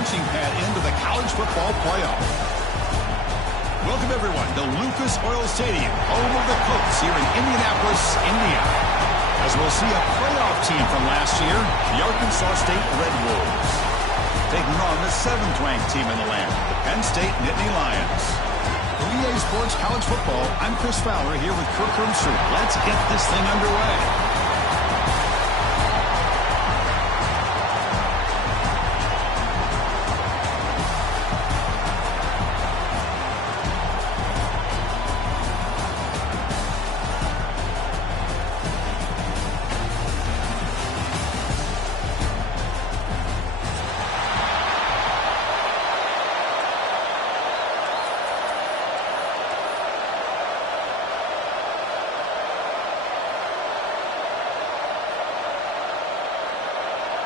launching pad into the college football playoff. Welcome, everyone, to Lucas Oil Stadium, home of the Colts here in Indianapolis, Indiana. As we'll see a playoff team from last year, the Arkansas State Red Wolves, taking on the 7th-ranked team in the land, the Penn State Nittany Lions. For EA Sports College Football, I'm Chris Fowler here with Kirk Herbstreit. Let's get this thing underway.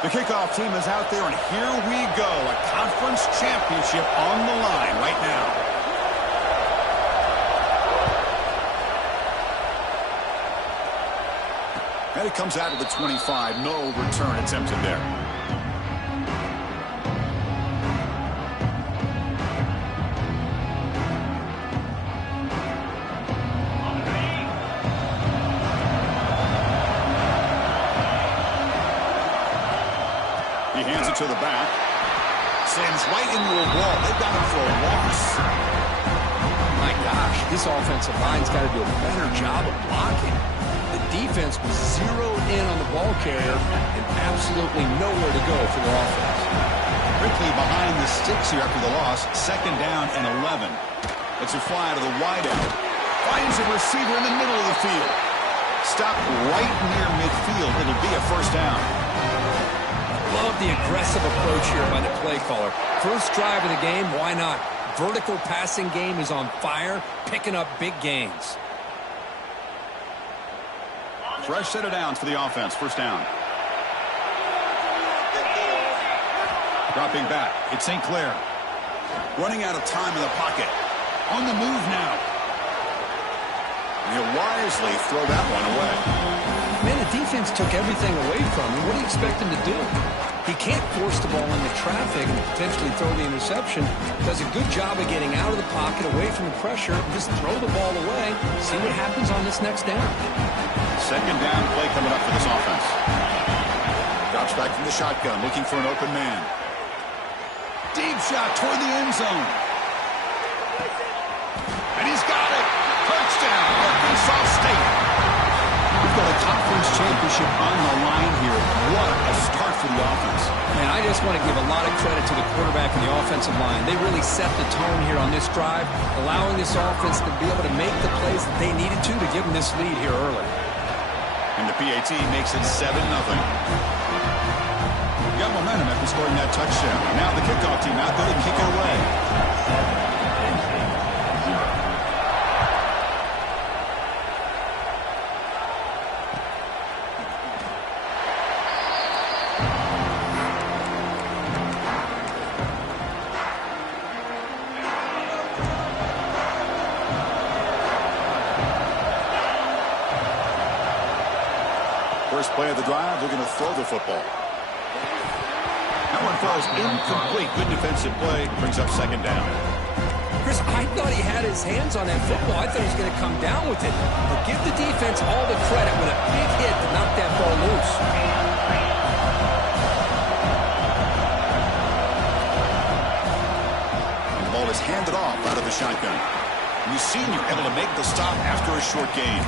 The kickoff team is out there, and here we go. A conference championship on the line right now. And it comes out of the 25. No return attempted there. To the back. Sends right into a wall. They've got him for a loss. My gosh, this offensive line's got to do a better job of blocking. The defense was zeroed in on the ball carrier and absolutely nowhere to go for their offense. Quickly behind the sticks here after the loss. 2nd down and 11. It's a fly to the wideout. Finds a receiver in the middle of the field. Stopped right near midfield. It'll be a 1st down. Love the aggressive approach here by the play caller. First drive of the game, why not? Vertical passing game is on fire, picking up big gains. Fresh set of downs for the offense. 1st down. Dropping back. It's St. Clair. Running out of time in the pocket. On the move now. He'll wisely throw that one away. Man, the defense took everything away from him. What do you expect him to do? He can't force the ball into traffic and potentially throw the interception. Does a good job of getting out of the pocket, away from the pressure, and just throw the ball away. See what happens on this next down. 2nd down play coming up for this offense. Drops back from the shotgun, looking for an open man. Deep shot toward the end zone. And he's got it. Touchdown, Arkansas State. We've got a conference championship on the line here. What a start for the offense. Man, I just want to give a lot of credit to the quarterback and the offensive line. They really set the tone here on this drive, allowing this offense to be able to make the plays that they needed to give them this lead here early. And the PAT makes it 7-0. Got momentum after scoring that touchdown. Now the kickoff team out there to kick it away. First play of the drive, they're going to throw the football. That one falls incomplete. Good defensive play. Brings up 2nd down. Chris, I thought he had his hands on that football. I thought he was going to come down with it. But give the defense all the credit with a big hit to knock that ball loose. And the ball is handed off out of the shotgun. You've seen you're able to make the stop after a short gain.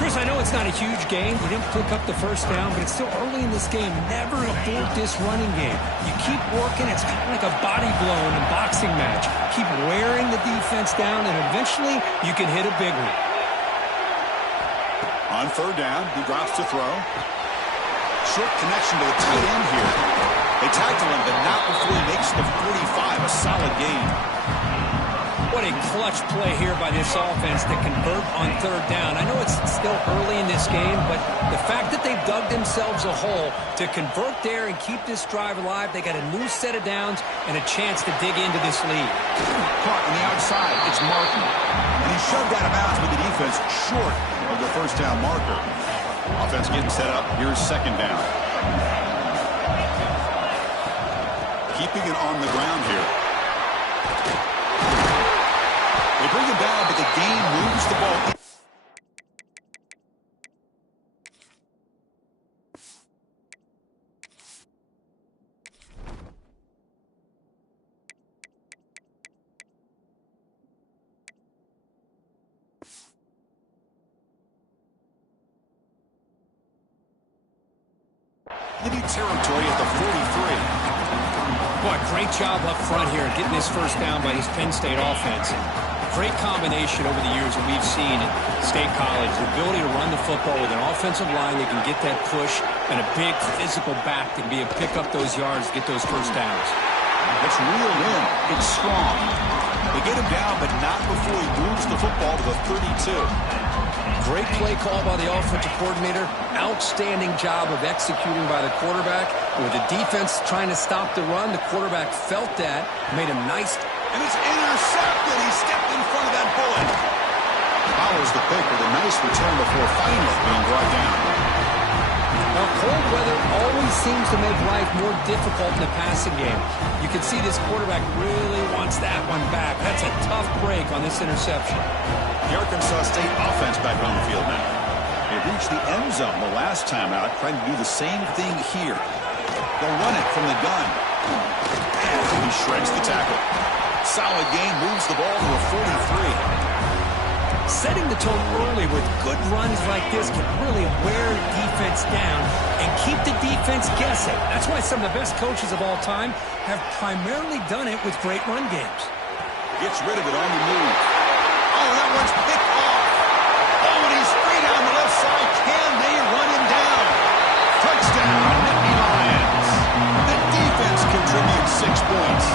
Chris, I know it's not a huge game. You didn't pick up the 1st down, but it's still early in this game. Never abort this running game. You keep working. It's kind of like a body blow in a boxing match. Keep wearing the defense down, and eventually you can hit a big one. On 3rd down, he drops to throw. Short connection to the tight end here. They tackle him, but not before he makes the 45. A solid gain. What a clutch play here by this offense to convert on 3rd down. I know it's still early in this game, but the fact that they've dug themselves a hole to convert there and keep this drive alive, they got a new set of downs and a chance to dig into this lead. Caught on the outside, it's Martin. And he shoved out of bounds with the defense short of the 1st down marker. Offense getting set up. Here's 2nd down. keeping it on the ground here. They bring him down, but the game moves the ball. Territory at the 43. Boy, great job up front here getting this first down by this Penn State offense. Great combination over the years that we've seen at State College. The ability to run the football with an offensive line that can get that push and a big physical back that can be able to pick up those yards, get those first downs. It's reeled in. It's strong. They get him down, but not before he moves the football to the 32. Great play call by the offensive coordinator. Outstanding job of executing by the quarterback. With the defense trying to stop the run, the quarterback felt that, made him nice. And it's intercepted. He stepped in front of that bullet. Follows the pick with a nice return before finally being brought down. Now, cold weather always seems to make life more difficult in the passing game. You can see this quarterback really wants that one back. That's a tough break on this interception. The Arkansas State offense back on the field now. They reached the end zone the last time out, trying to do the same thing here. They'll run it from the gun. He shreds the tackle. Solid gain, moves the ball to a 43. Setting the tone early with good runs like this can really wear defense down and keep the defense guessing. That's why some of the best coaches of all time have primarily done it with great run games. Gets rid of it on the move. Oh, that one's picked off. Oh, and he's free down the left side. Can they run him down? Touchdown, Nittany Lions. The defense contributes 6 points.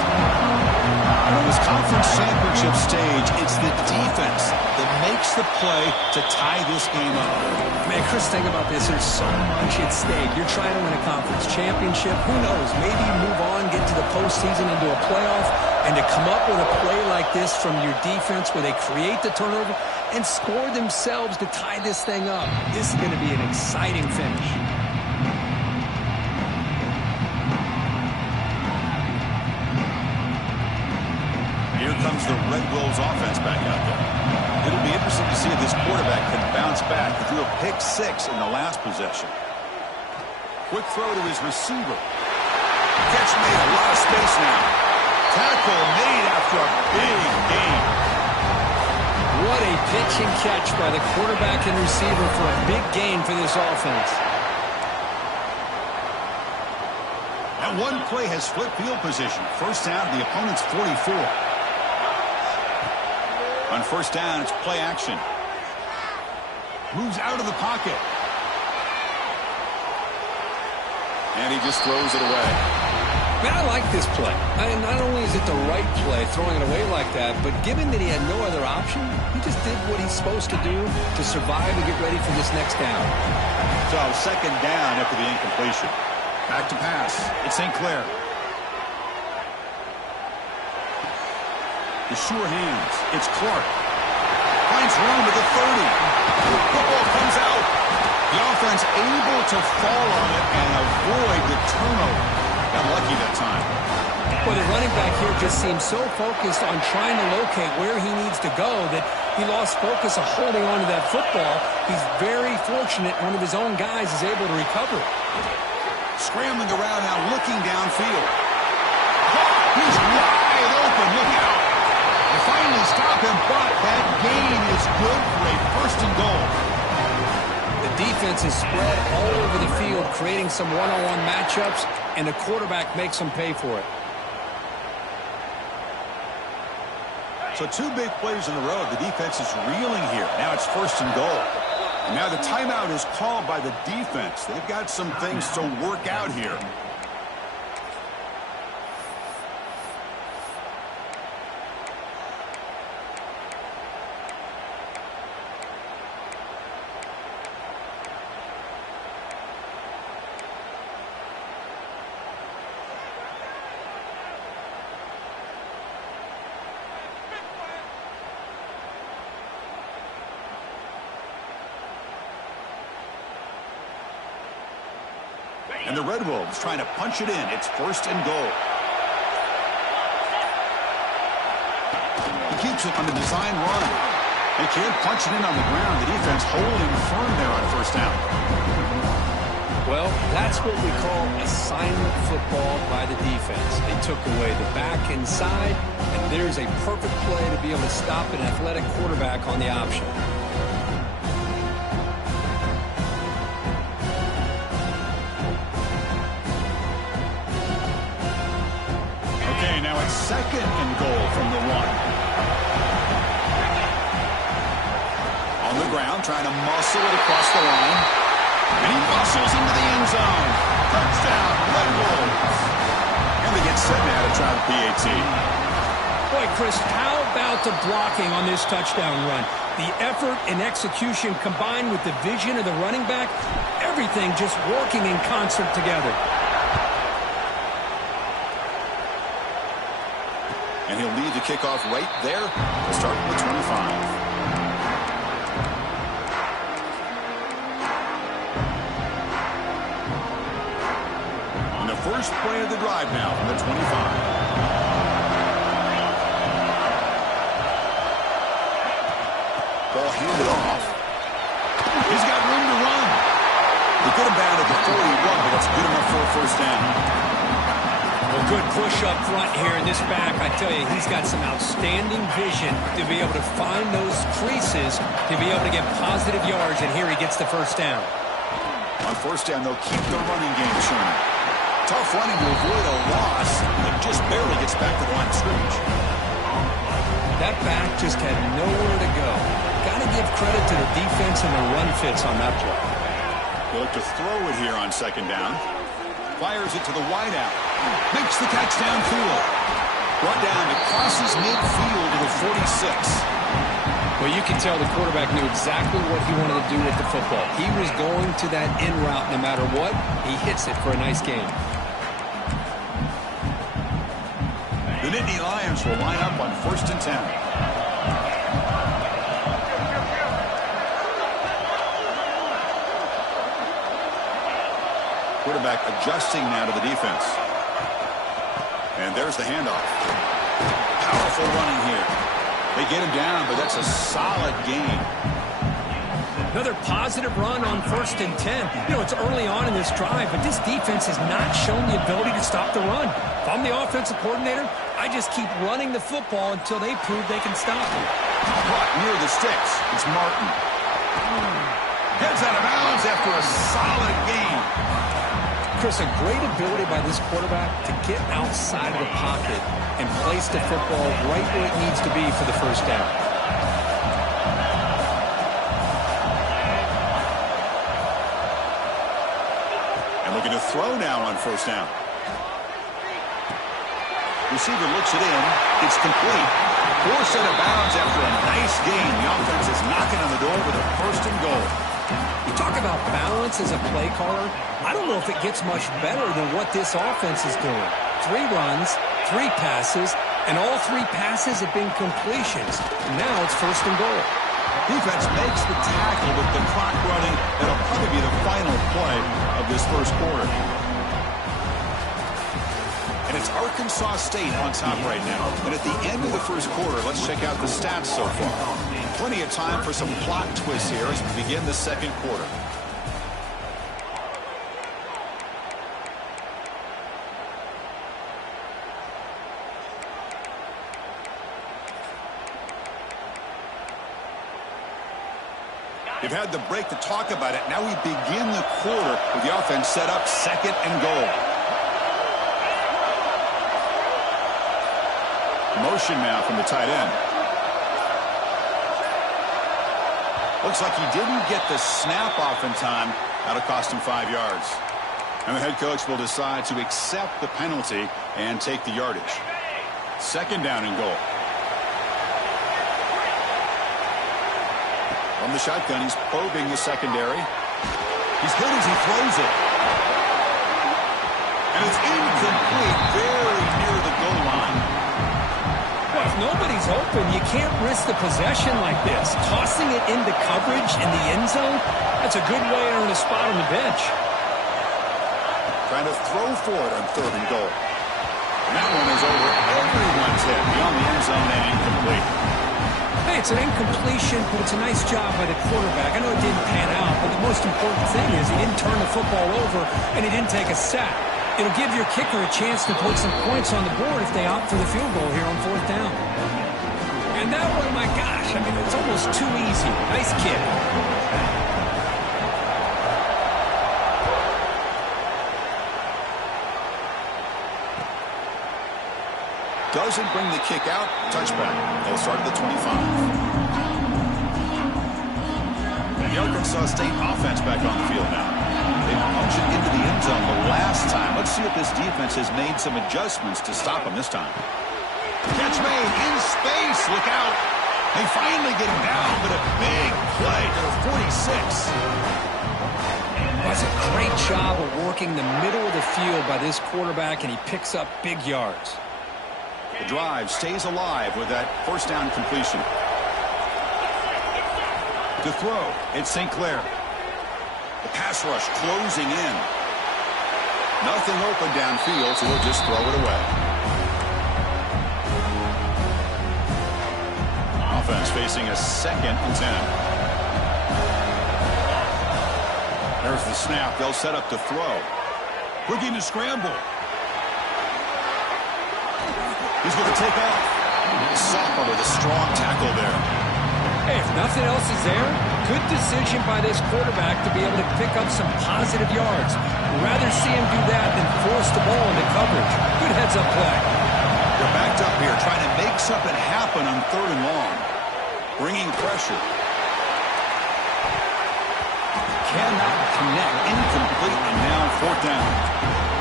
On this conference championship stage, it's the defense that makes the play to tie this game up. Man, Chris, think about this. There's so much at stake. You're trying to win a conference championship. Who knows? Maybe you move on, get to the postseason, into a playoff, and to come up with a play like this from your defense where they create the turnover and score themselves to tie this thing up. This is going to be an exciting finish. Here comes the Red Wolves offense back out there. It'll be interesting to see if this quarterback can bounce back. He threw a pick 6 in the last possession. Quick throw to his receiver. Catch made, a lot of space now. Tackle made after a big gain. What a pitch and catch by the quarterback and receiver for a big gain for this offense. That one play has flipped field position. First down, the opponent's 44. On first down, it's play action. Moves out of the pocket. And he just throws it away. Man, I like this play. Not only is it the right play, throwing it away like that, but given that he had no other option, he just did what he's supposed to do to survive and get ready for this next down. So second down after the incompletion. Back to pass. It's St. Clair. The sure hands. It's Clark. Finds room at the 30. The football comes out. The offense able to fall on it and avoid the turnover. Got lucky that time. Well, the running back here just seems so focused on trying to locate where he needs to go that he lost focus of holding on to that football. He's very fortunate one of his own guys is able to recover it. Scrambling around now, looking downfield. He's wide open. Look out. They finally stop him, but that gain is good for a first and goal. The defense is spread all over the field, creating some one-on-one matchups, and the quarterback makes them pay for it. So 2 big plays in a row. The defense is reeling here. Now it's first and goal. And now the timeout is called by the defense. They've got some things to work out here. And the Red Wolves trying to punch it in. It's first and goal. keeps it on the design run. They can't punch it in on the ground. The defense holding firm there on first down. Well, that's what we call assignment football by the defense. They took away the back inside, and there's a perfect play to be able to stop an athletic quarterback on the option. Okay, now it's 2nd and goal from the 1. On the ground, trying to muscle it across the line. And he muscles into the end zone. Touchdown, Red Wolves. And they get set now to try the PAT. Boy, Chris, how about the blocking on this touchdown run? The effort and execution combined with the vision of the running back, everything just working in concert together. And he'll lead the kickoff right there to start with 25. First play of the drive now from the 25. Ball handed off. He's got room to run. They get him down at the 41, but it's good enough for a first down. Well, good push up front here in this back. I tell you, he's got some outstanding vision to be able to find those creases, to be able to get positive yards, and here he gets the first down. On first down, they'll keep the running game churning. Tough running to avoid a loss, but just barely gets back to the line of scrimmage. That back just had nowhere to go. Got to give credit to the defense and the run fits on that play. They look to throw it here on 2nd down. Fires it to the wideout. Makes the catch downfield. Brought down, it crosses midfield to the 46. Well, you can tell the quarterback knew exactly what he wanted to do with the football. He was going to that in route no matter what. He hits it for a nice gain. The Nittany Lions will line up on 1st and 10. Quarterback adjusting now to the defense. And there's the handoff. Powerful running here. They get him down, but that's a solid gain. Another positive run on 1st and 10. You know, it's early on in this drive, but this defense has not shown the ability to stop the run. If I'm the offensive coordinator, I just keep running the football until they prove they can stop it. Caught near the sticks. It's Martin. Heads out of bounds after a solid gain. Chris, a great ability by this quarterback to get outside of the pocket and place the football right where it needs to be for the first down. And looking to throw now on 1st down. Receiver looks it in. It's complete. Forced out of bounds after a nice gain. The offense is knocking on the door with a 1st and goal. You talk about balance as a play caller. I don't know if it gets much better than what this offense is doing. 3 runs, 3 passes, and all 3 passes have been completions. Now it's 1st and goal. Defense makes the tackle with the clock running. That'll probably be the final play of this first quarter. And it's Arkansas State on top right now. And at the end of the first quarter, let's check out the stats so far. Plenty of time for some plot twists here as we begin the second quarter. We've had the break to talk about it. Now we begin the quarter with the offense set up 2nd and goal. Motion now from the tight end. Looks like he didn't get the snap off in time. That'll cost him 5 yards. And the head coach will decide to accept the penalty and take the yardage. 2nd down and goal. From the shotgun, he's probing the secondary. He's good as he throws it. And it's incomplete, very near the goal line. Well, if nobody's open, you can't risk the possession like this. Tossing it into coverage in the end zone, that's a good way to earn a spot on the bench. Trying to throw for it on 3rd and goal. And that one is over everyone's head beyond the end zone and incomplete. It's an incompletion, but it's a nice job by the quarterback. I know it didn't pan out, but the most important thing is he didn't turn the football over and he didn't take a sack. It'll give your kicker a chance to put some points on the board if they opt for the field goal here on 4th down. And that one, my gosh, I mean, it's almost too easy. Nice kick. Doesn't bring the kick out. Touchback. They'll start at the 25. The Arkansas State offense back on the field now. They punched it into the end zone the last time. Let's see if this defense has made some adjustments to stop them this time. Catch made in space. Look out. They finally get him down, but a big play to the 46. That's a great job of working the middle of the field by this quarterback, and he picks up big yards. The drive stays alive with that 1st down completion. To throw, it's St. Clair. The pass rush closing in. Nothing open downfield, so we'll just throw it away. Offense facing a 2nd and 10. There's the snap. They'll set up to throw. Looking to scramble. He's going to take off. Sophomore with a strong tackle there. Hey, if nothing else is there, good decision by this quarterback to be able to pick up some positive yards. Rather see him do that than force the ball into coverage. Good heads-up play. They're backed up here trying to make something happen on 3rd and long. Bringing pressure. Cannot connect. Incomplete, and now 4th down.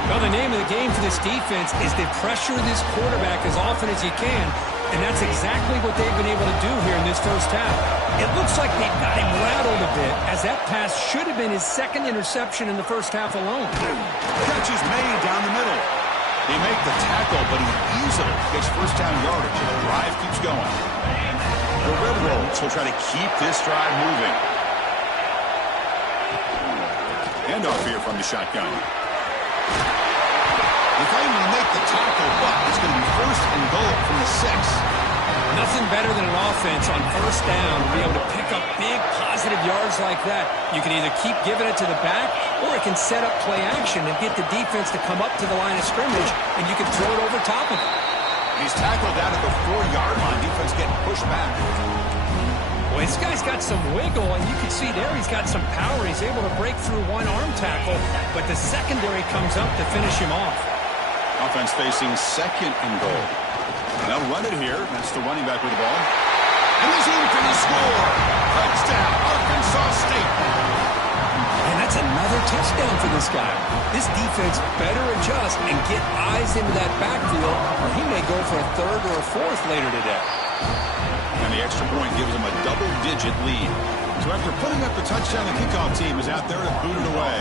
Well, the name of the game for this defense is to pressure this quarterback as often as you can, and that's exactly what they've been able to do here in this 1st half. It looks like they've got him rattled a bit, as that pass should have been his 2nd interception in the 1st half alone. Catch is made down the middle. They make the tackle, but he easily gets 1st down yardage, and the drive keeps going. The Red Wolves will try to keep this drive moving. Handoff here from the shotgun. They finally make the tackle, but it's going to be 1st and goal from the 6. Nothing better than an offense on 1st down to be able to pick up big positive yards like that. You can either keep giving it to the back, or it can set up play action and get the defense to come up to the line of scrimmage, and you can throw it over top of it. He's tackled down at the 4-yard line. Defense getting pushed back. Well, this guy's got some wiggle, and you can see there he's got some power. He's able to break through one arm tackle, but the secondary comes up to finish him off. Offense facing 2nd and goal. They'll run it here. That's the running back with the ball. And he's in for the score. Touchdown, Arkansas State. And that's another touchdown for this guy. This defense better adjust and get eyes into that backfield, or he may go for a 3rd or a 4th later today. And the extra point gives them a double-digit lead. So after putting up the touchdown, the kickoff team is out there to boot it away.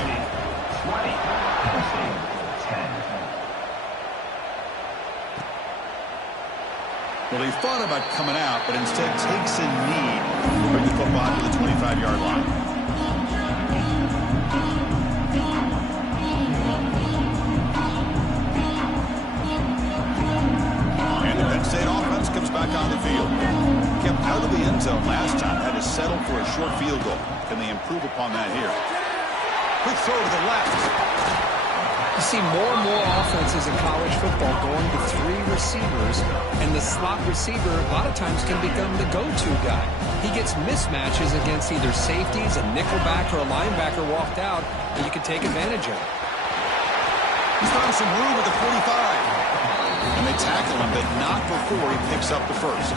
Well, he thought about coming out, but instead takes a knee to bring the football to the 25-yard line. And the Pennstate offense comes back on the field. Kept out of the end zone last time, had to settle for a short field goal. Can they improve upon that here? Quick throw to the left. You see more and more offenses in college football going to 3 receivers, and the slot receiver a lot of times can become the go-to guy. He gets mismatches against either safeties, a nickelback, or a linebacker walked out, and you can take advantage of it. He's found some room at the 45. And they tackle him, but not before he picks up the 1st.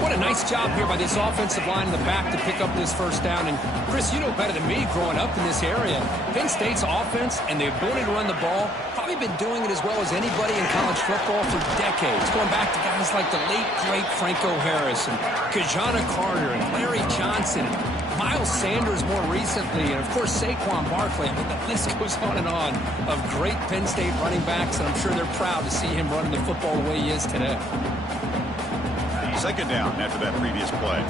What a nice job here by this offensive line in the back to pick up this 1st down. And, Chris, you know better than me growing up in this area. Penn State's offense and the ability to run the ball probably been doing it as well as anybody in college football for decades, going back to guys like the late, great Franco Harris and Kajana Carter and Larry Johnson and Miles Sanders more recently, and, of course, Saquon Barkley. I mean, the list goes on and on of great Penn State running backs, and I'm sure they're proud to see him running the football the way he is today. 2nd down after that previous play.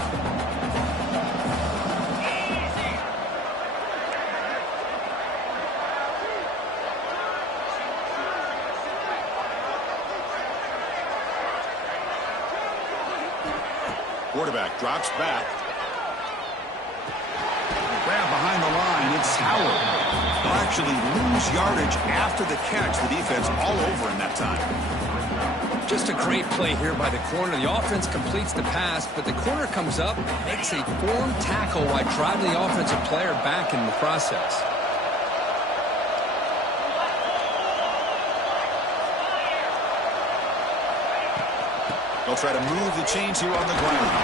Quarterback drops back. Grab behind the line. It's Howard. They'll actually lose yardage after the catch. The defense all over in that time. Just a great play here by the corner. The offense completes the pass, but the corner comes up, makes a form tackle while driving the offensive player back in the process. They'll try to move the chains here on the ground.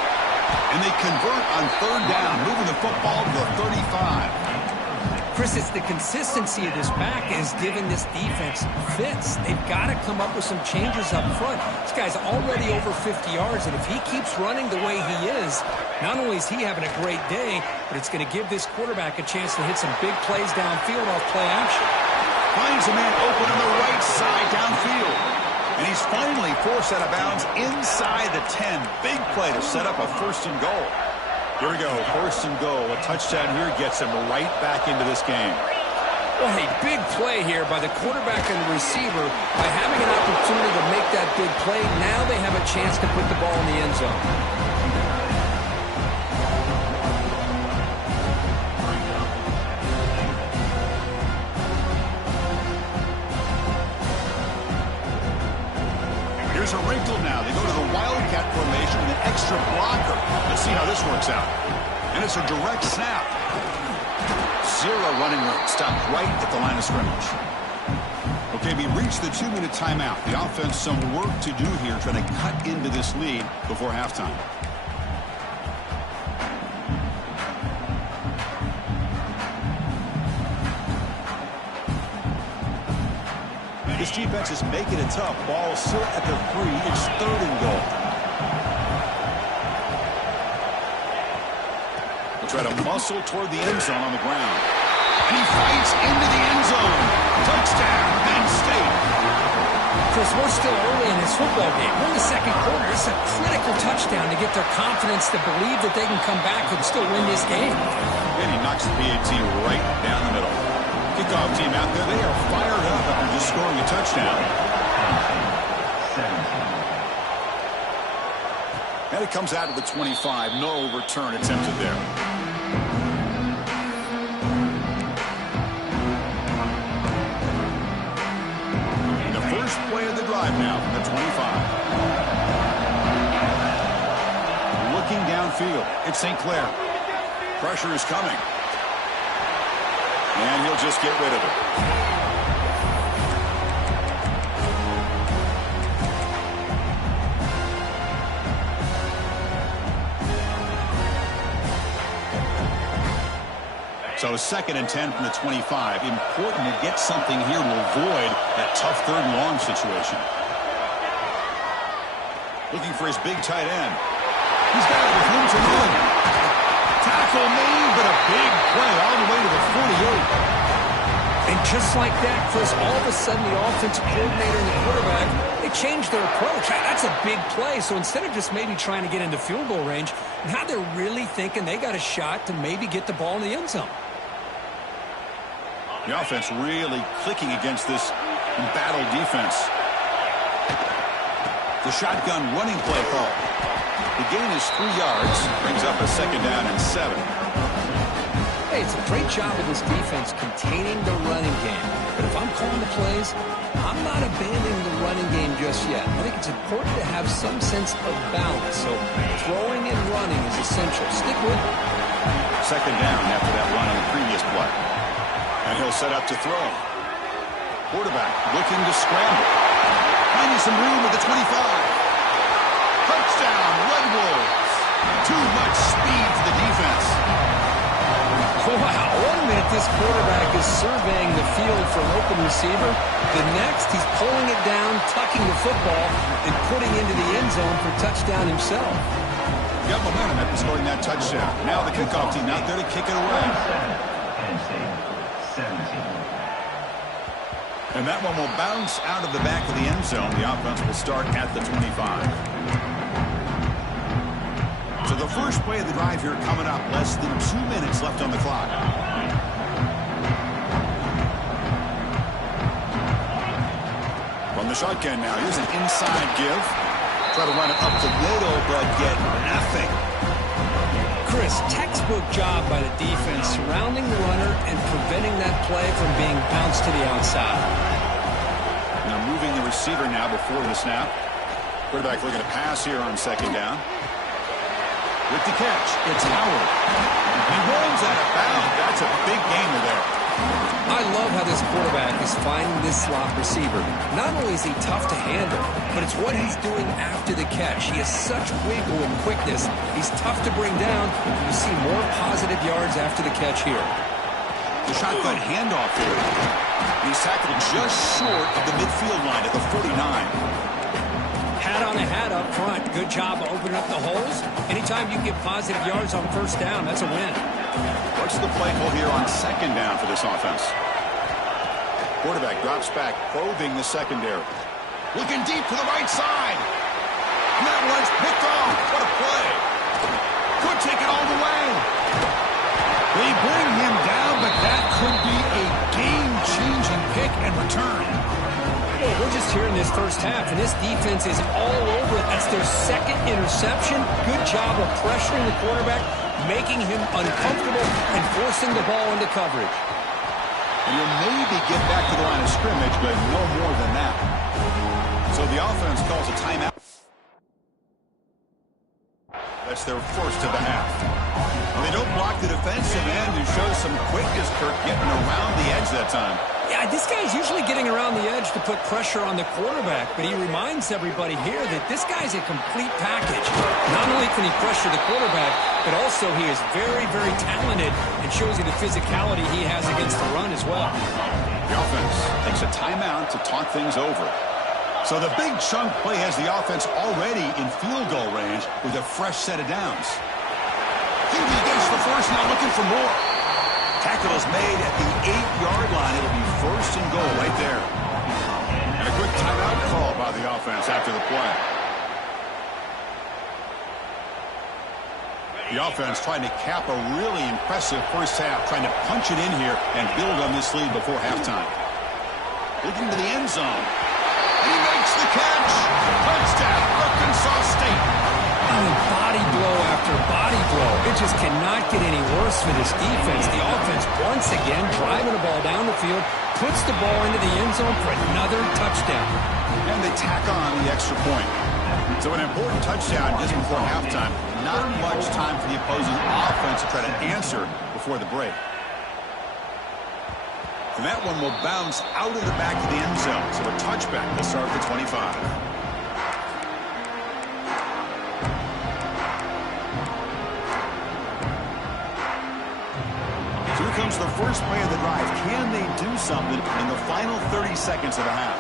And they convert on third down, moving the football to the 35. Chris, it's the consistency of this back is giving this defense fits. They've got to come up with some changes up front. This guy's already over 50 yards, and if he keeps running the way he is, not only is he having a great day, but it's going to give this quarterback a chance to hit some big plays downfield off play action. Finds a man open on the right side downfield. And he's finally forced out of bounds inside the 10. Big play to set up a 1st and goal. Here we go, 1st and goal. A touchdown here gets him right back into this game. Well, a big play here by the quarterback and the receiver. By having an opportunity to make that big play, now they have a chance to put the ball in the end zone. Here's a wrinkle now. They go to the Wildcat formation with an extra blocker. Let's see how this works out. And it's a direct snap. Zero running room. Stopped right at the line of scrimmage. Okay, we reached the 2-minute timeout. The offense some work to do here trying to cut into this lead before halftime. This defense is making it tough. Ball still at the 3. It's 3rd and goal. They'll try to muscle toward the end zone on the ground. And he fights into the end zone. Touchdown, Pennstate. Chris, we're still early in this football game. We're in the 2nd quarter. It's a critical touchdown to get their confidence to believe that they can come back and still win this game. And he knocks the PAT right down the middle. Kickoff team out there, they are fired up after just scoring a touchdown. And it comes out of the 25. No return attempted there. And the first play of the drive now from the 25. Looking downfield, it's St. Clair. Pressure is coming. And he'll just get rid of it. So 2nd and 10 from the 25. Important to get something here to avoid that tough 3rd and long situation. Looking for his big tight end. He's got it with room to run. Tackle made, but a big play all the way to the 48. And just like that, Chris, all of a sudden the offensive coordinator and the quarterback, they changed their approach. That's a big play. So instead of just maybe trying to get into field goal range, now they're really thinking they got a shot to maybe get the ball in the end zone. The offense really clicking against this embattled defense. The shotgun running play call. The gain is 3 yards. Brings up a 2nd down and 7. Hey, it's a great job of this defense containing the running game. But if I'm calling the plays, I'm not abandoning the running game just yet. I think it's important to have some sense of balance. So throwing and running is essential. Stick with it. 2nd down after that run on the previous play. And he'll set up to throw. Quarterback looking to scramble. Finding some room at the 25. Touchdown, Red Wolves. Too much speed for the defense. Wow, 1 minute this quarterback is surveying the field for an open receiver. The next, he's pulling it down, tucking the football, and putting into the end zone for touchdown himself. Got momentum after scoring that touchdown. Now the kickoff team out there to kick it away. And that one will bounce out of the back of the end zone. The offense will start at the 25. So the first play of the drive here coming up. Less than 2 minutes left on the clock. From the shotgun now. Here's an inside give. Try to run it up the middle, but get nothing. Chris, textbook job by the defense surrounding the runner and preventing that play from being bounced to the outside. Now moving the receiver now before the snap. Quarterback looking to pass here on second down. With the catch, it's Howard. He rolls out of bounds. That's a big gainer there. I love how this quarterback is finding this slot receiver. Not only is he tough to handle, but it's what he's doing after the catch. He has such wiggle and quickness. He's tough to bring down. You see more positive yards after the catch here. The shotgun handoff here. He's tackled just short of the midfield line at the 49. Hat on a hat up front. Good job opening up the holes. Anytime you get positive yards on first down, that's a win. What's the play call here on second down for this offense? Quarterback drops back, probing the secondary. Looking deep to the right side. And that one's picked off. What a play. Could take it all the way. They bring him down, but that could be a game-changing pick and return. Well, we're just here in this first half, and this defense is all over it. That's their second interception. Good job of pressuring the quarterback, making him uncomfortable, and forcing the ball into coverage. And you'll maybe get back to the line of scrimmage, but no more than that. So the offense calls a timeout. That's their first of the half. Well, they don't block the defensive end and show some quickness, Kirk, getting around the edge that time. Yeah, this guy's usually getting around the edge to put pressure on the quarterback, but he reminds everybody here that this guy's a complete package. Not only can he pressure the quarterback, but also he is very, very talented and shows you the physicality he has against the run as well. The offense takes a timeout to talk things over. So the big chunk play has the offense already in field goal range with a fresh set of downs. Hingy against the first, now looking for more. Tackle is made at the 8-yard line. It'll be first and goal right there. And a quick timeout call by the offense after the play. The offense trying to cap a really impressive first half, trying to punch it in here and build on this lead before halftime. Looking to the end zone. And he makes the catch. Touchdown, Arkansas State. Body blow after body blow. It just cannot get any worse for this defense. The offense, once again, driving the ball down the field, puts the ball into the end zone for another touchdown. And they tack on the extra point. So an important touchdown just before halftime. Not much time for the opposing offense to try to answer before the break. And that one will bounce out of the back of the end zone. So a touchback will start for 25. Here comes the first play of the drive. Can they do something in the final 30 seconds of the half?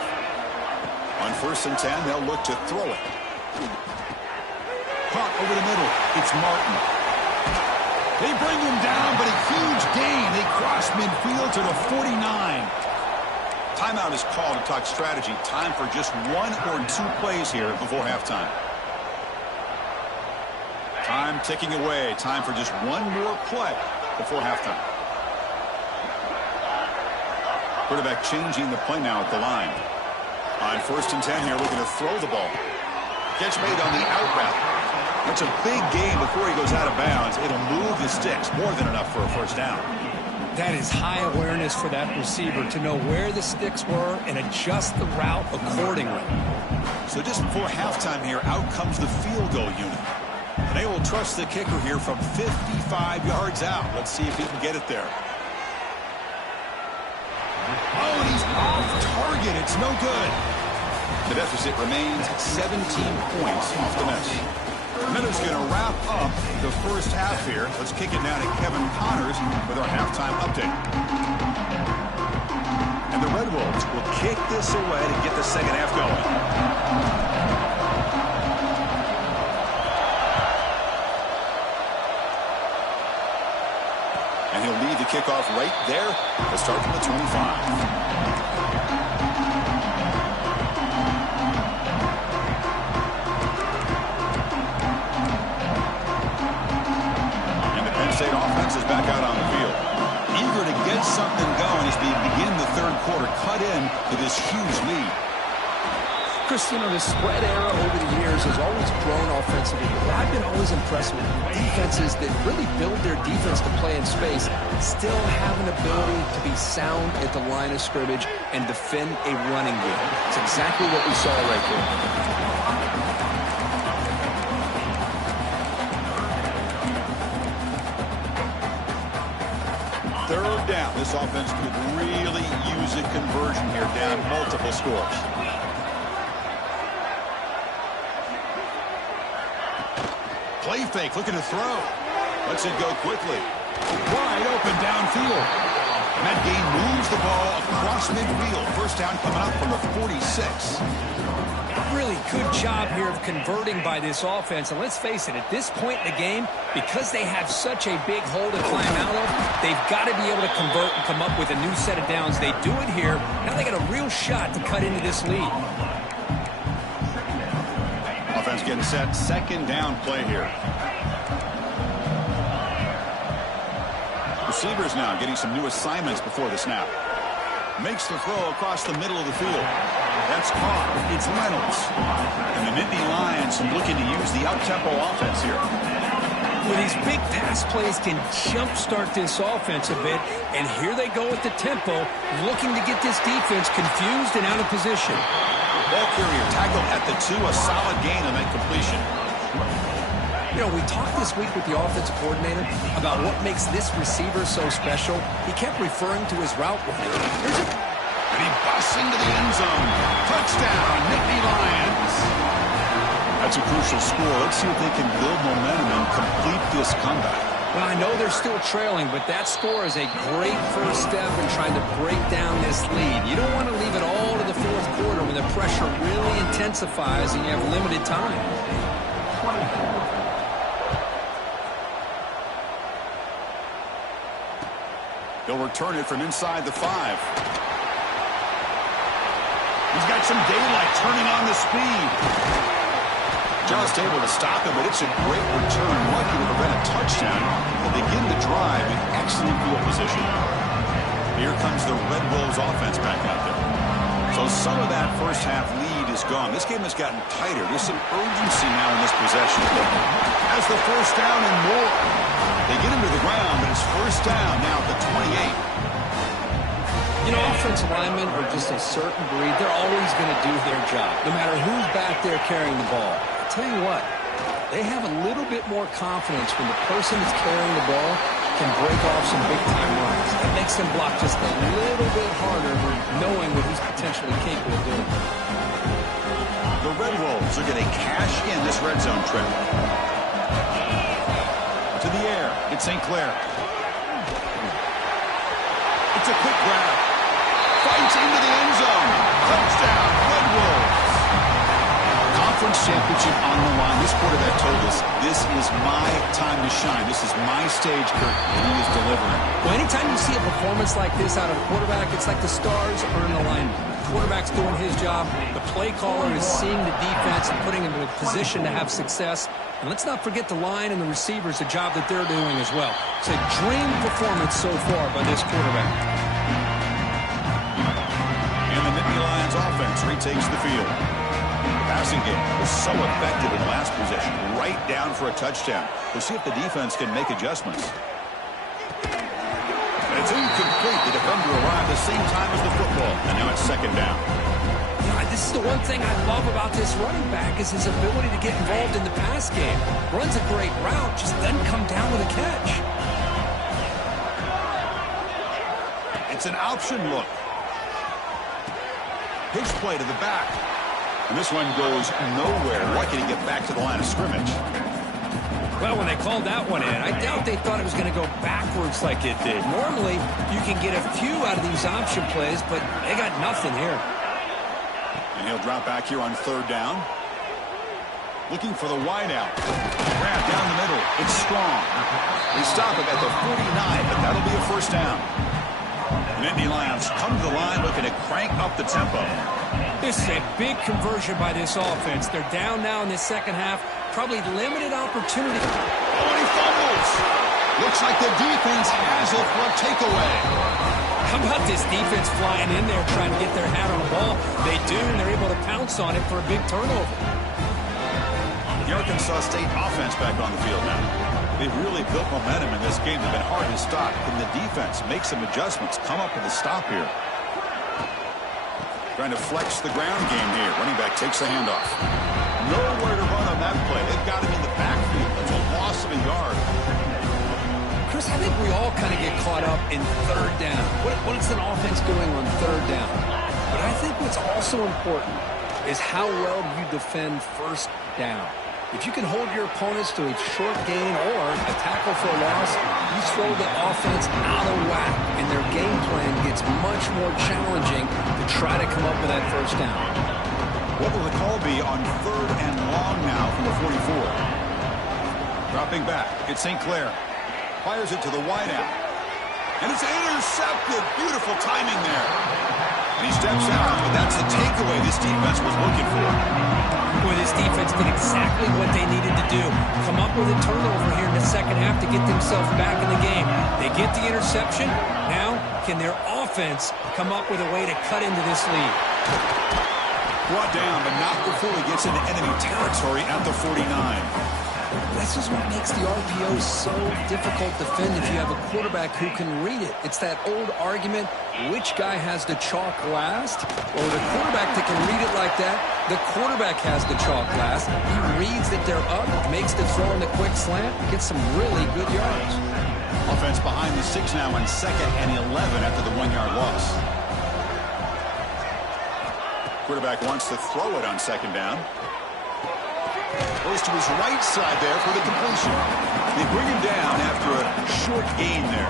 On 1st and 10, they'll look to throw it. Caught over the middle. It's Martin. They bring him down, but a huge gain. They cross midfield to the 49. Timeout is called to talk strategy. Time for just 1 or 2 plays here before halftime. Time ticking away. Time for just 1 more play before halftime. Quarterback changing the play now at the line. On 1st and 10 here, looking to throw the ball. Catch made on the out route. That's a big gain before he goes out of bounds. It'll move the sticks, more than enough for a first down. That is high awareness for that receiver to know where the sticks were and adjust the route accordingly. So just before halftime here, out comes the field goal unit. And they will trust the kicker here from 55 yards out. Let's see if he can get it there. Oh, and he's off target. It's no good. The deficit remains 17 points off the miss. Minutes going to wrap up the first half here. Let's kick it down to Kevin Connors with our halftime update. And the Red Wolves will kick this away to get the second half going. And he'll lead the kickoff right there to start from the 25. Pennstate offense is back out on the field. Eager to get something going as we begin the third quarter. Cut in to this huge lead. Chris, you know, the spread era over the years has always grown offensively. But I've been always impressed with defenses that really build their defense to play in space, still have an ability to be sound at the line of scrimmage and defend a running game. It's exactly what we saw right there. Third down. This offense could really use a conversion here, down multiple scores. Play fake, looking to throw. Lets it go quickly. Wide open downfield. And that game moves the ball across midfield. First down coming up from the 46. Really good job here of converting by this offense. And let's face it, at this point in the game, because they have such a big hole to climb out of, they've got to be able to convert and come up with a new set of downs. They do it here. Now they got a real shot to cut into this lead. Offense getting set. Second down play here. Receivers now getting some new assignments before the snap. Makes the throw across the middle of the field. That's caught. It's Reynolds. And the Nittany Lions looking to use the up-tempo offense here. Well, these big pass plays can jumpstart this offense a bit. And here they go with the tempo, looking to get this defense confused and out of position. Ball carrier tackled at the 2, a solid gain on that completion. You know, we talked this week with the offensive coordinator about what makes this receiver so special. He kept referring to his route running. And he busts into the end zone. Touchdown, Nittany Lions. That's a crucial score. Let's see if they can build momentum and complete this comeback. Well, I know they're still trailing, but that score is a great first step in trying to break down this lead. You don't want to leave it all to the fourth quarter when the pressure really intensifies and you have limited time. He'll return it from inside the 5. He's got some daylight turning on the speed. Just able to stop him, but it's a great return. Lucky to prevent a touchdown. They'll begin the drive in excellent field position. Here comes the Red Wolves offense back out there. So some of that first half lead is gone. This game has gotten tighter. There's some urgency now in this possession. As the first down and more. They get him to the ground, but it's first down now at the 28. You know, offensive linemen are just a certain breed. They're always going to do their job, no matter who's back there carrying the ball. I'll tell you what, they have a little bit more confidence when the person that's carrying the ball can break off some big-time runs. That makes them block just a little bit harder than knowing what he's potentially capable of doing. The Red Wolves are going to cash in this red zone trip. To the air, it's St. Clair. It's a quick grab. Fights into the end zone. Touchdown, Red Wolves. Conference championship on the line. This quarterback told us, this is my time to shine. This is my stage, Kurt, and he is delivering. Well, anytime you see a performance like this out of a quarterback, it's like the stars are in alignment. The quarterback's doing his job. The play caller is seeing the defense and putting him in a position to have success. And let's not forget the line and the receivers, the job that they're doing as well. It's a dream performance so far by this quarterback. And the Nittany Lions offense retakes the field. The passing game was so effective in the last possession, right down for a touchdown. We'll see if the defense can make adjustments. And it's incomplete. The defender arrived the same time as the football. And now it's second down. This is the one thing I love about this running back is his ability to get involved in the pass game. Runs a great route, just doesn't come down with a catch. It's an option look. Pitch play to the back. And this one goes nowhere. Lucky to get back to the line of scrimmage. Well, when they called that one in, I doubt they thought it was going to go backwards like it did. Normally, you can get a few out of these option plays, but they got nothing here. And he'll drop back here on third down. Looking for the wideout. Grab down the middle. It's strong. They stop it at the 49, but that'll be a first down. The Nittany Lions come to the line looking to crank up the tempo. This is a big conversion by this offense. They're down now in the second half. Probably limited opportunity. Oh, and he fumbles. Looks like the defense has it for a takeaway. How about this defense flying in there trying to get their hat on the ball? They do, and they're able to pounce on it for a big turnover. The Arkansas State offense back on the field now. They've really built momentum in this game. They've been hard to stop. Can the defense make some adjustments, come up with a stop here? Trying to flex the ground game here. Running back takes the handoff. Nowhere to run on that play. They've got him in the backfield. It's a loss of a yard. Chris, I think we all kind of get caught up in third down. What is an offense doing on third down? But I think what's also important is how well you defend first down. If you can hold your opponents to a short gain or a tackle for a loss, you throw the offense out of whack, and their game plan gets much more challenging to try to come up with that first down. What will the call be on third and long now from the 44? Dropping back, it's St. Clair. Fires it to the wideout. And it's intercepted. Beautiful timing there. And he steps out, but that's the takeaway this defense was looking for. Boy, this defense did exactly what they needed to do. Come up with a turnover here in the second half to get themselves back in the game. They get the interception. Now, can their offense come up with a way to cut into this lead? Brought down, but not before he gets into enemy territory at the 49. This is what makes the RPO so difficult to defend if you have a quarterback who can read it. It's that old argument, which guy has the chalk last? Or the quarterback that can read it like that, the quarterback has the chalk last. He reads that they're up, makes the throw in the quick slant, gets some really good yards. Offense behind the 6 now on 2nd and 11 after the 1-yard loss. Quarterback wants to throw it on 2nd down. Goes to his right side there for the completion. They bring him down after a short gain there.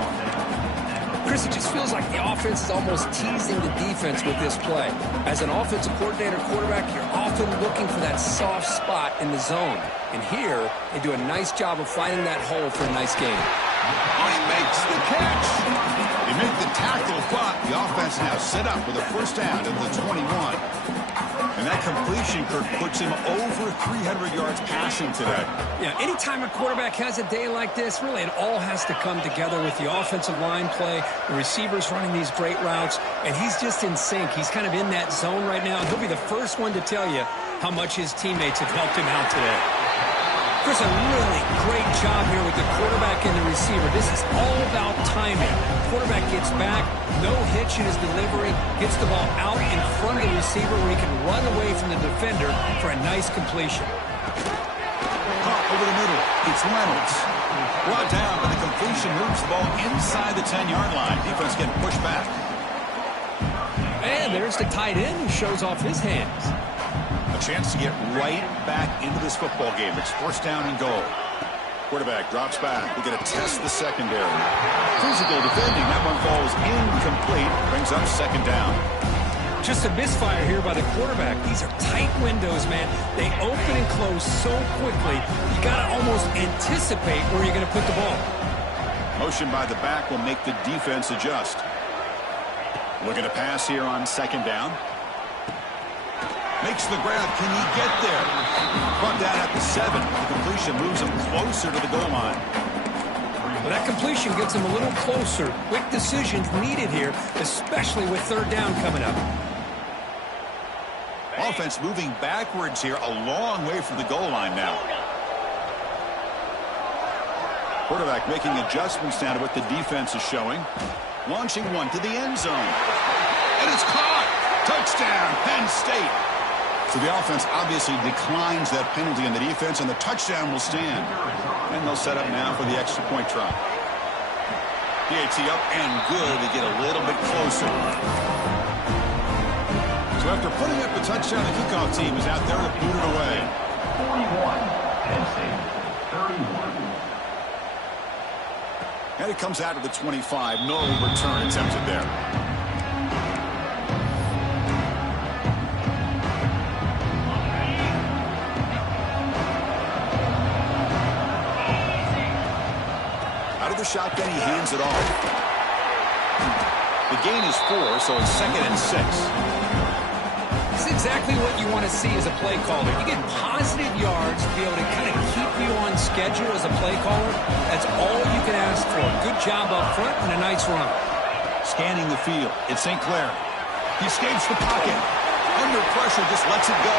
Chris, it just feels like the offense is almost teasing the defense with this play. As an offensive coordinator quarterback, you're often looking for that soft spot in the zone. And here, they do a nice job of finding that hole for a nice gain. Oh, he makes the catch. They make the tackle, but the offense now set up with a first down at the 21. And that completion, Kirk, puts him over 300 yards passing today. Yeah, anytime a quarterback has a day like this, really it all has to come together with the offensive line play, the receivers running these great routes, and he's just in sync. He's kind of in that zone right now, and he'll be the first one to tell you how much his teammates have helped him out today. Chris, a really great job here with the quarterback and the receiver. This is all about timing. Quarterback gets back, no hitch in his delivery, gets the ball out in front of the receiver where he can run away from the defender for a nice completion. Caught over the middle. It's Reynolds. Brought down, but the completion moves the ball inside the 10-yard line. Defense getting pushed back. And there's the tight end who shows off his hands. A chance to get right back into this football game. It's first down and goal. Quarterback drops back. We're going to test the secondary. Physical defending. That one falls incomplete. Brings up 2nd down. Just a misfire here by the quarterback. These are tight windows, man. They open and close so quickly. You got to almost anticipate where you're going to put the ball. Motion by the back will make the defense adjust. Looking to pass here on 2nd down. Makes the grab. Can he get there? Brought down at the 7. The completion moves him closer to the goal line. Well, that completion gets him a little closer. Quick decisions needed here, especially with 3rd down coming up. Offense moving backwards here, a long way from the goal line now. Quarterback making adjustments now to what the defense is showing. Launching one to the end zone. And it's caught. Touchdown, Penn State. So the offense obviously declines that penalty on the defense, and the touchdown will stand. And they'll set up now for the extra point try. PAT up and good. They get a little bit closer. So after putting up the touchdown, the kickoff team is out there to boot it away. 41, Penn State, 31. And it comes out to the 25. No return attempted there. The shotgun, he hands it off. The gain is 4, so it's 2nd and 6. This is exactly what you want to see as a play caller. You get positive yards to be able to kind of keep you on schedule as a play caller. That's all you can ask for. Good job up front and a nice run. Scanning the field. It's St. Clair. He escapes the pocket. Under pressure, just lets it go.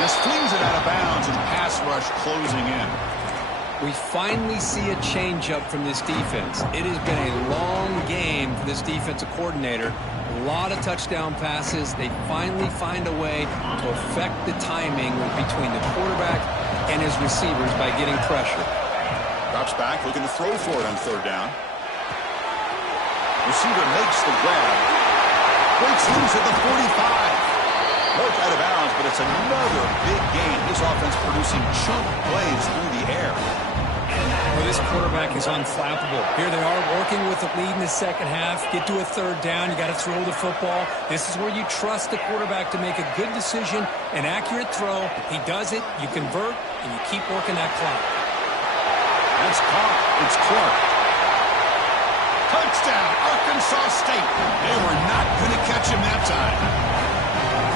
Just flings it out of bounds, and pass rush closing in. We finally see a change-up from this defense. It has been a long game for this defensive coordinator. A lot of touchdown passes. They finally find a way to affect the timing between the quarterback and his receivers by getting pressure. Drops back, looking to throw for it on third down. Receiver makes the grab. Breaks loose at the 45. Marked out of bounds, but it's another big game. This offense producing chunk plays through the air. Well, this quarterback is unflappable. Here they are working with the lead in the second half. Get to a third down. You got to throw the football. This is where you trust the quarterback to make a good decision, an accurate throw. He does it, you convert, and you keep working that clock. That's caught. It's Clark. Touchdown, Arkansas State. They were not going to catch him that time.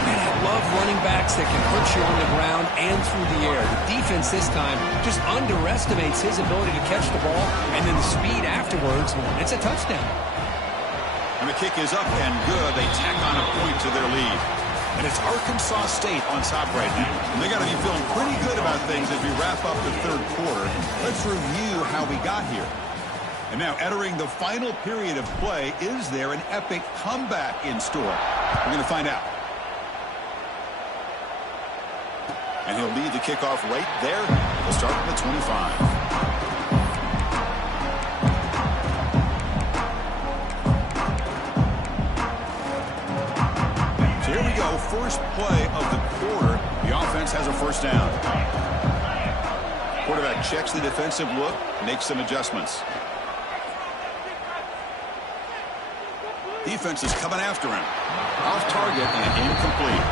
Man, I love running backs that can hurt you on the ground and through the air. The defense this time just underestimates his ability to catch the ball, and then the speed afterwards, it's a touchdown. And the kick is up and good. They tack on a point to their lead. And it's Arkansas State on top right now. And they got to be feeling pretty good about things as we wrap up the third quarter. Let's review how we got here. And now entering the final period of play, is there an epic comeback in store? We're going to find out. And he'll lead the kickoff right there. He'll start from the 25. So here we go. First play of the quarter. The offense has a first down. Quarterback checks the defensive look, makes some adjustments. Defense is coming after him. Off target and incomplete.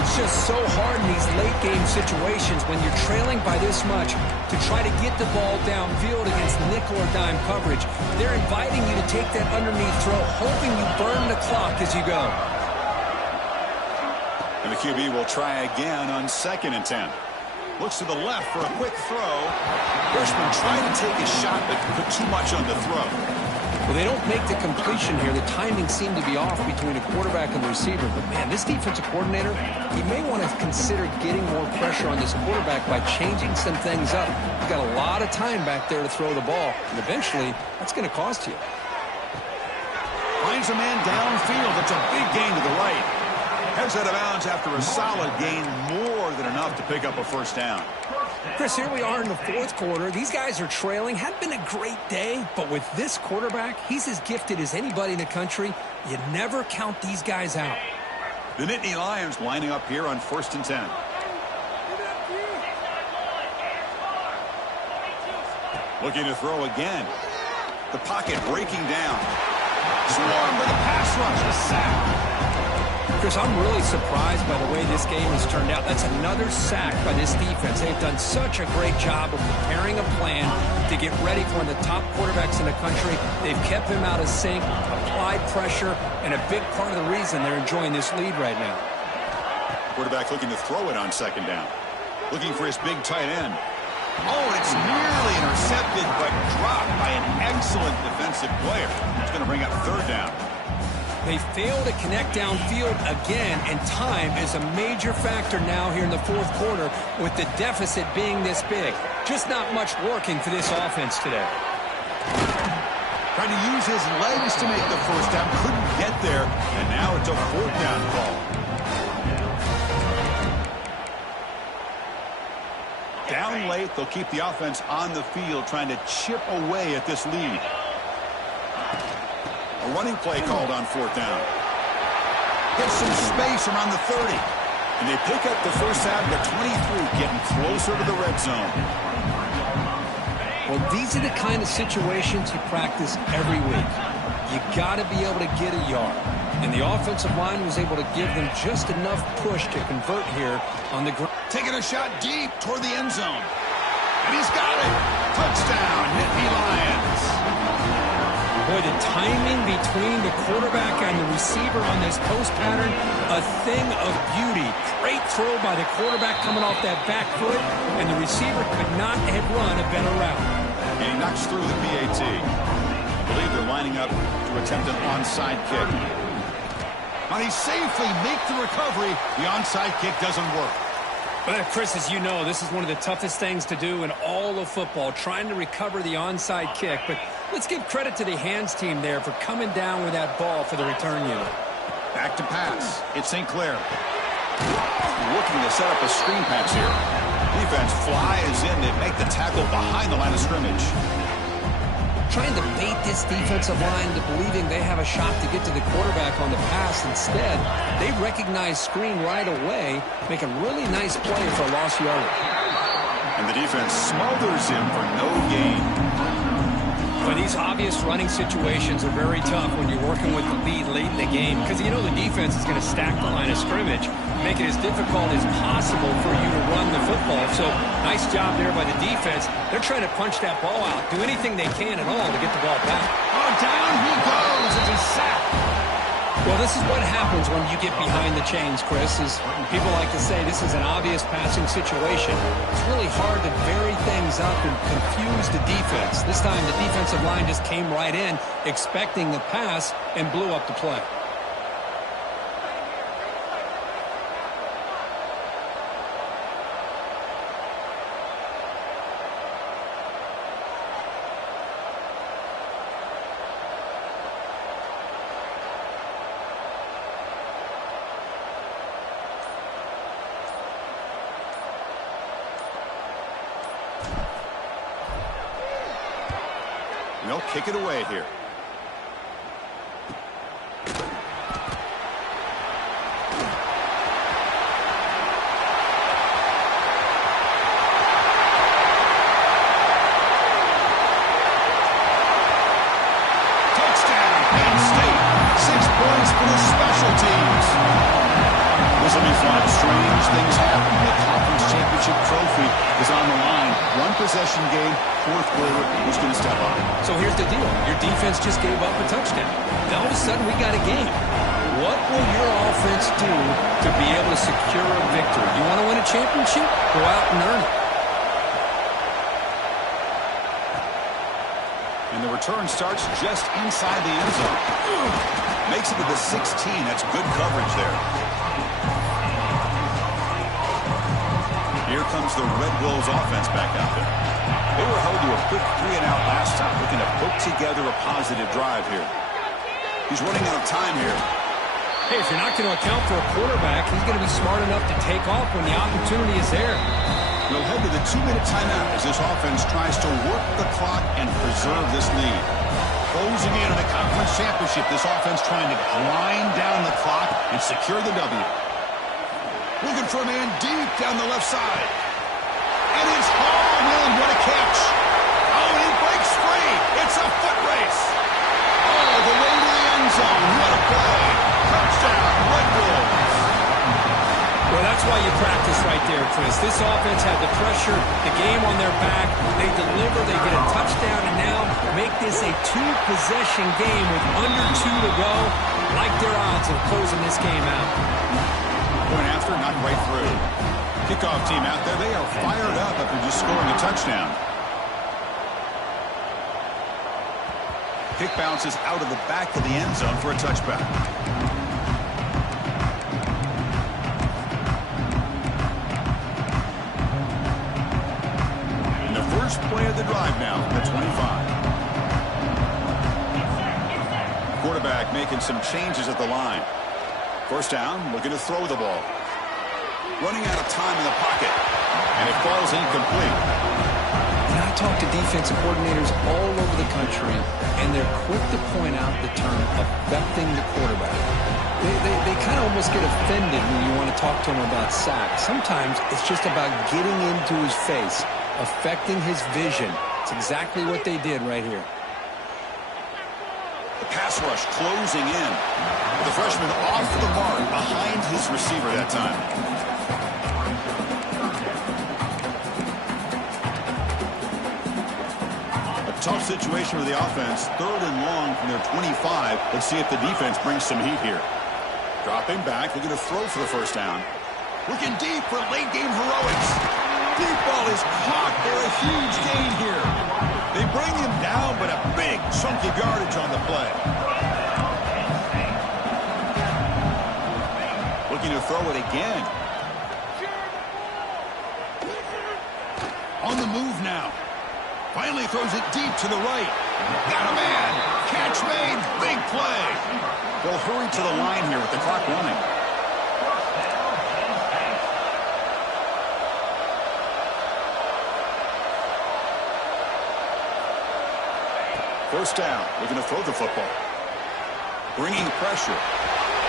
It's just so hard in these late-game situations when you're trailing by this much to try to get the ball downfield against nickel or dime coverage. They're inviting you to take that underneath throw, hoping you burn the clock as you go. And the QB will try again on 2nd and 10. Looks to the left for a quick throw. Hirschman tried to take a shot, but put too much on the throw. Well, they don't make the completion here. The timing seemed to be off between a quarterback and the receiver. But, man, this defensive coordinator, he may want to consider getting more pressure on this quarterback by changing some things up. You've got a lot of time back there to throw the ball. And eventually, that's going to cost you. Finds a man downfield. It's a big gain to the right. Heads out of bounds after a solid gain, more than enough to pick up a first down. Chris, here we are in the fourth quarter. These guys are trailing. Had been a great day, but with this quarterback, he's as gifted as anybody in the country. You never count these guys out. The Nittany Lions lining up here on 1st and 10. Looking to throw again. The pocket breaking down. Swarmed by the pass rush. A sack. Chris, I'm really surprised by the way this game has turned out. That's another sack by this defense. They've done such a great job of preparing a plan to get ready for one of the top quarterbacks in the country. They've kept him out of sync, applied pressure, and a big part of the reason they're enjoying this lead right now. Quarterback looking to throw it on 2nd down. Looking for his big tight end. Oh, it's nearly intercepted, but dropped by an excellent defensive player. It's going to bring up 3rd down. They fail to connect downfield again, and time is a major factor now here in the fourth quarter with the deficit being this big. Just not much working for this offense today. Trying to use his legs to make the first down. Couldn't get there, and now it's a 4th down call. Down late, they'll keep the offense on the field trying to chip away at this lead. A running play called on 4th down. Gets some space around the 30. And they pick up the first down at the 23, getting closer to the red zone. Well, these are the kind of situations you practice every week. You got to be able to get a yard. And the offensive line was able to give them just enough push to convert here on the ground. Taking a shot deep toward the end zone. And he's got it. Touchdown, Nittany Lions. Boy, the timing between the quarterback and the receiver on this post pattern, a thing of beauty. Great throw by the quarterback coming off that back foot, and the receiver could not have run a better route. And he knocks through the PAT. I believe they're lining up to attempt an onside kick. Now he safely makes the recovery. The onside kick doesn't work. Well, Chris, as you know, this is one of the toughest things to do in all of football, trying to recover the onside kick. But let's give credit to the hands team there for coming down with that ball for the return unit. Back to pass. It's St. Clair. Looking to set up a screen pass here. Defense flies in. They make the tackle behind the line of scrimmage. Trying to bait this defensive line to believing they have a shot to get to the quarterback on the pass. Instead, they recognize screen right away, make a really nice play for a lost yardage. And the defense smothers him for no gain. But these obvious running situations are very tough when you're working with the lead late in the game, because you know the defense is going to stack the line of scrimmage, make it as difficult as possible for you to run the football. So nice job there by the defense. They're trying to punch that ball out, do anything they can at all to get the ball back. Oh, down he goes. It's a sack. Well, this is what happens when you get behind the chains, Chris. Is people like to say this is an obvious passing situation. It's really hard to vary things up and confuse the defense. This time the defensive line just came right in, expecting the pass, and blew up the play. They'll kick it away here. Touchdown, Pennstate. 6 points for the special teams. This will be fun. Strange things happen. The conference championship trophy is on the line. One possession game, fourth quarter. Who's going to step up? So here's the deal. Your defense just gave up a touchdown. Now all of a sudden we got a game. What will your offense do to be able to secure a victory? You want to win a championship? Go out and earn it. And the return starts just inside the end zone. Makes it to the 16. That's good coverage there. Here comes the Red Wolves offense back out there. They were held to a quick 3-and-out last time, looking to put together a positive drive here. He's running out of time here. Hey, if you're not going to account for a quarterback, he's going to be smart enough to take off when the opportunity is there. We'll head to the 2-minute timeout as this offense tries to work the clock and preserve this lead. Closing in on the conference championship, this offense trying to grind down the clock and secure the W. Looking for a man deep down the left side. And it's hauled in. What a catch. Oh, he breaks free. It's a foot race. All the way to the end zone. What a play. Touchdown, Red Wolves. Well, that's why you practice right there, Chris. This offense had the pressure, the game on their back. They deliver, they get a touchdown, and now make this a 2-possession game with under 2 to go. Like their odds of closing this game out. Point after, not right through. Kickoff team out there. They are fired up after just scoring a touchdown. Kick bounces out of the back of the end zone for a touchback. And the first play of the drive now at 25. Quarterback making some changes at the line. First down, looking to throw the ball. Running out of time in the pocket. And it falls incomplete. And I talk to defensive coordinators all over the country, and they're quick to point out the term affecting the quarterback. They kind of almost get offended when you want to talk to them about sacks. Sometimes it's just about getting into his face, affecting his vision. It's exactly what they did right here. The pass rush closing in. The freshman off the mark behind his receiver that time. A tough situation for the offense. 3rd and long from their 25. Let's see if the defense brings some heat here. Dropping back, looking to throw for the first down. Looking deep for late game heroics. Deep ball is caught for a huge gain here. They bring him down, but a big chunk of yardage on the play. Looking to throw it again. On the move now. Finally throws it deep to the right. Got a man. Catch made. Big play. They'll hurry to the line here with the clock running. First down. Looking to throw the football. Bringing pressure.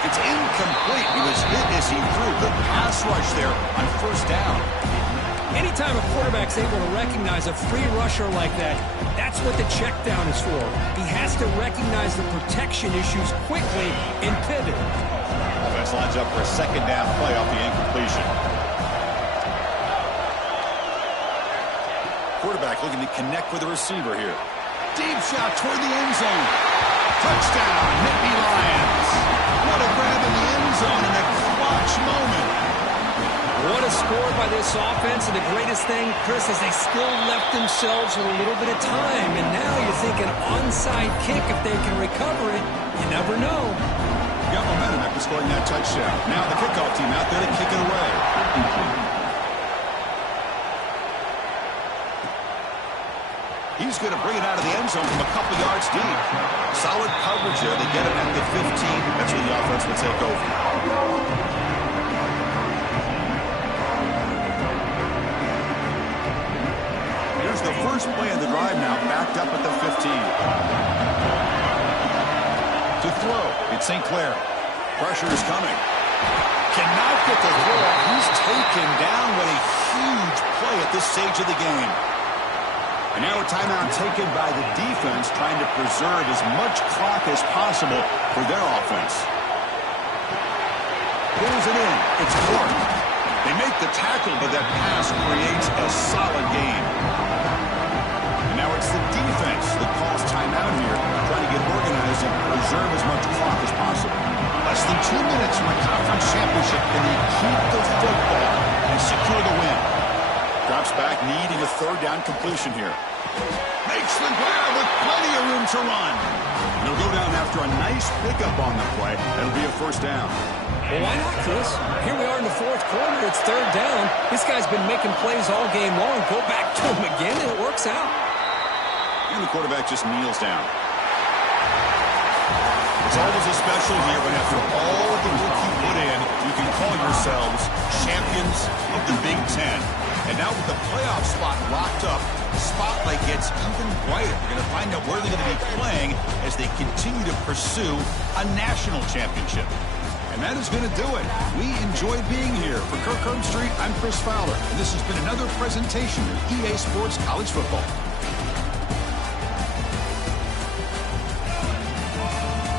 It's incomplete. He was hit as he threw. Good pass rush there on first down. Anytime a quarterback's able to recognize a free rusher like that, that's what the check down is for. He has to recognize the protection issues quickly and pivot. Offense lines up for a second down play off the incompletion. Quarterback looking to connect with the receiver here. Deep shot toward the end zone. Touchdown, Nittany Lions. What a grab in the end zone in a clutch moment. What a score by this offense, and the greatest thing, Chris, is they still left themselves with a little bit of time, and now you're thinking onside kick if they can recover it. You never know. Got momentum after scoring that touchdown. Now the kickoff team out there to kick it away. He's going to bring it out of the end zone from a couple yards deep. Solid coverage there. They get him at the 15. That's when the offense will take over. Here's the first play of the drive now, backed up at the 15. To throw, it's St. Clair. Pressure is coming. Cannot get the throw. He's taken down. What a huge play at this stage of the game. And now a timeout taken by the defense, trying to preserve as much clock as possible for their offense. Pulls it in. It's Clark. They make the tackle, but that pass creates a solid gain. And now it's the defense that calls timeout here, trying to get organized and preserve as much clock as possible. Less than 2 minutes from a conference championship. Can they keep the football and secure the win? Drops back, needing a third down completion here. Makes the grab with plenty of room to run. They'll go down after a nice pickup on the play. That'll be a first down. Well, why not, Chris? Here we are in the fourth quarter. It's third down. This guy's been making plays all game long. Go back to him again, and it works out. And the quarterback just kneels down. It's always a special here when after all the work you put in, you can call yourselves champions of the Big Ten. And now with the playoff spot locked up, the spotlight gets even brighter. We're going to find out where they're going to be playing as they continue to pursue a national championship. And that is going to do it. We enjoyed being here. For Kirk Herbstreit, I'm Chris Fowler. And this has been another presentation of EA Sports College Football.